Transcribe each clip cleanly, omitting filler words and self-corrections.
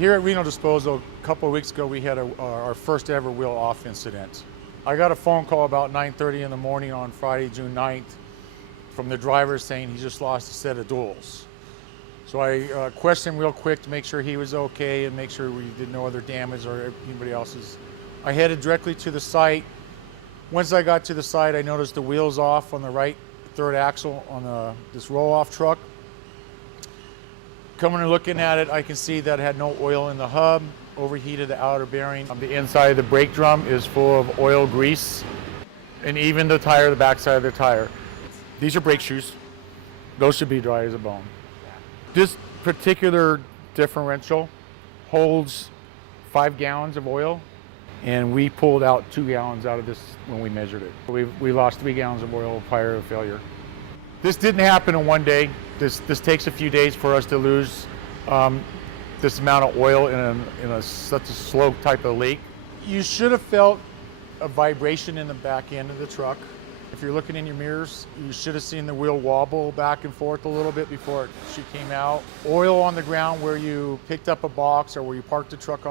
Here at Reno Disposal, a couple of weeks ago, we had our first ever wheel off incident. I got a phone call about 9:30 in the morning on Friday, June 9th, from the driver saying he just lost a set of duals. So I questioned him real quick to make sure he was okay and make sure we did no other damage or anybody else's. I headed directly to the site. Once I got to the site, I noticed the wheels off on the right third axle on this roll-off truck. Coming and looking at it, I can see that it had no oil in the hub, overheated the outer bearing. The inside of the brake drum is full of oil, grease, and even the tire, the backside of the tire. These are brake shoes. Those should be dry as a bone. This particular differential holds 5 gallons of oil, and we pulled out 2 gallons out of this when we measured it. We lost 3 gallons of oil prior to failure. This didn't happen in one day. This takes a few days for us to lose this amount of oil in such a slow type of leak. You should have felt a vibration in the back end of the truck. If you're looking in your mirrors, you should have seen the wheel wobble back and forth a little bit before she came out. Oil on the ground where you picked up a box or where you parked the truck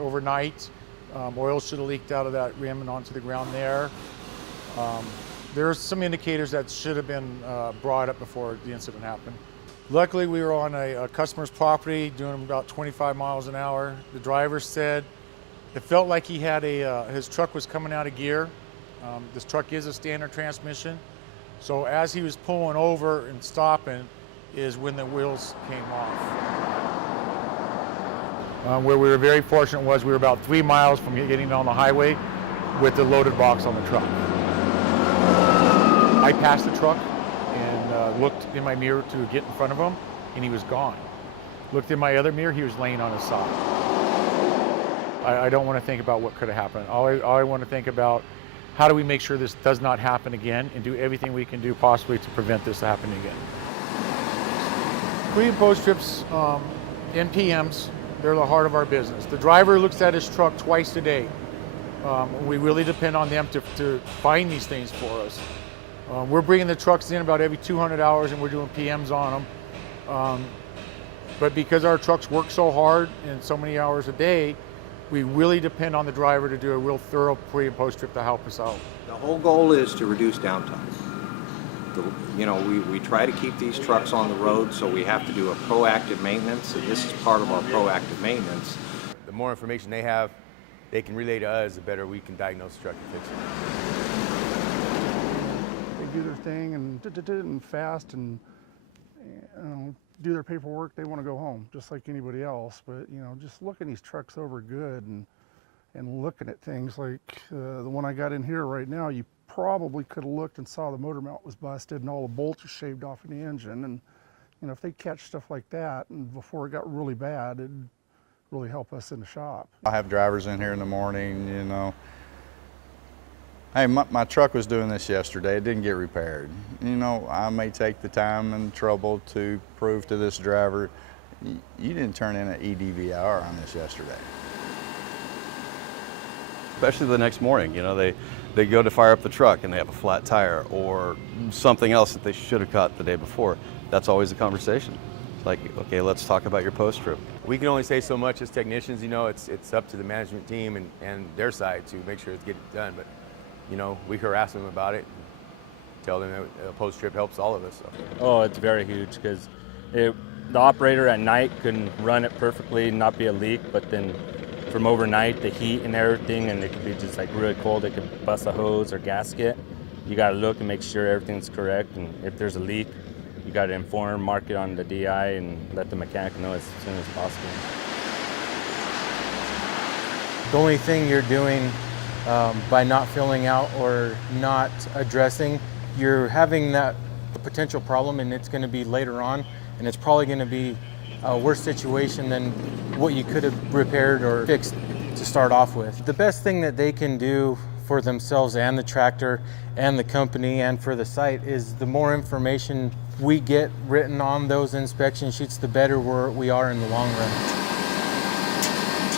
overnight. Oil should have leaked out of that rim and onto the ground there. There's some indicators that should have been brought up before the incident happened. Luckily, we were on a customer's property doing about 25 miles an hour. The driver said it felt like he had his truck was coming out of gear. This truck is a standard transmission. So as he was pulling over and stopping is when the wheels came off. Where we were very fortunate was we were about 3 miles from getting on the highway with the loaded box on the truck. I passed the truck and looked in my mirror to get in front of him, and he was gone. Looked in my other mirror, he was laying on his side. I don't want to think about what could have happened. All I want to think about, how do we make sure this does not happen again and do everything we can do possibly to prevent this happening again. Pre and post trips, NPMs, they're the heart of our business. The driver looks at his truck twice a day. We really depend on them to find these things for us. We're bringing the trucks in about every 200 hours and we're doing PMs on them. But because our trucks work so hard and so many hours a day, we really depend on the driver to do a real thorough pre and post trip to help us out. The whole goal is to reduce downtime. We try to keep these trucks on the road, so we have to do a proactive maintenance, and this is part of our proactive maintenance. The more information they have, they can relay to us, the better we can diagnose the truck and fix it. They do their thing and fast and do their paperwork. They want to go home just like anybody else. But just looking these trucks over good and looking at things like the one I got in here right now, you probably could have looked and saw the motor mount was busted and all the bolts are shaved off in the engine. And if they catch stuff like that and before it got really bad, it'd really help us in the shop. I have drivers in here in the morning, hey, my truck was doing this yesterday, it didn't get repaired. I may take the time and trouble to prove to this driver, you didn't turn in an EDVR on this yesterday. Especially the next morning, they go to fire up the truck and they have a flat tire or something else that they should have caught the day before. That's always a conversation. It's like, okay, let's talk about your post trip. We can only say so much as technicians, it's up to the management team and their side to make sure it's getting done. But, we harass them about it and tell them that a post trip helps all of us. So. Oh, it's very huge because the operator at night can run it perfectly and not be a leak, but then from overnight, the heat and everything, and it could be just like really cold, it could bust a hose or gasket. You got to look and make sure everything's correct, and if there's a leak, you got to inform, mark it on the DI, and let the mechanic know as soon as possible. The only thing you're doing by not filling out or not addressing, you're having that potential problem, and it's going to be later on, and it's probably going to be a worse situation than what you could have repaired or fixed to start off with. The best thing that they can do for themselves and the tractor and the company and for the site is the more information we get written on those inspection sheets, the better we are in the long run.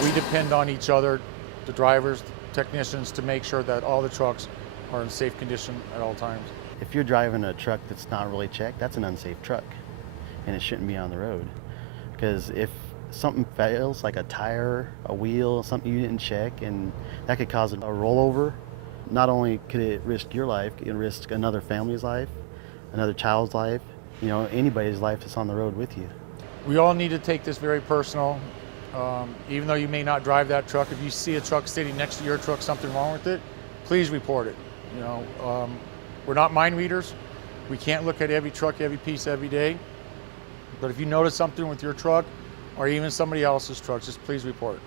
We depend on each other, the drivers, the technicians, to make sure that all the trucks are in safe condition at all times. If you're driving a truck that's not really checked, that's an unsafe truck and it shouldn't be on the road. Because if something fails, like a tire, a wheel, something you didn't check, and that could cause a rollover. Not only could it risk your life, it can risk another family's life, another child's life, you know, anybody's life that's on the road with you. We all need to take this very personal. Even though you may not drive that truck, if you see a truck sitting next to your truck, something wrong with it, please report it. You know, we're not mind readers. We can't look at every truck, every piece every day. But if you notice something with your truck or even somebody else's truck, just please report it.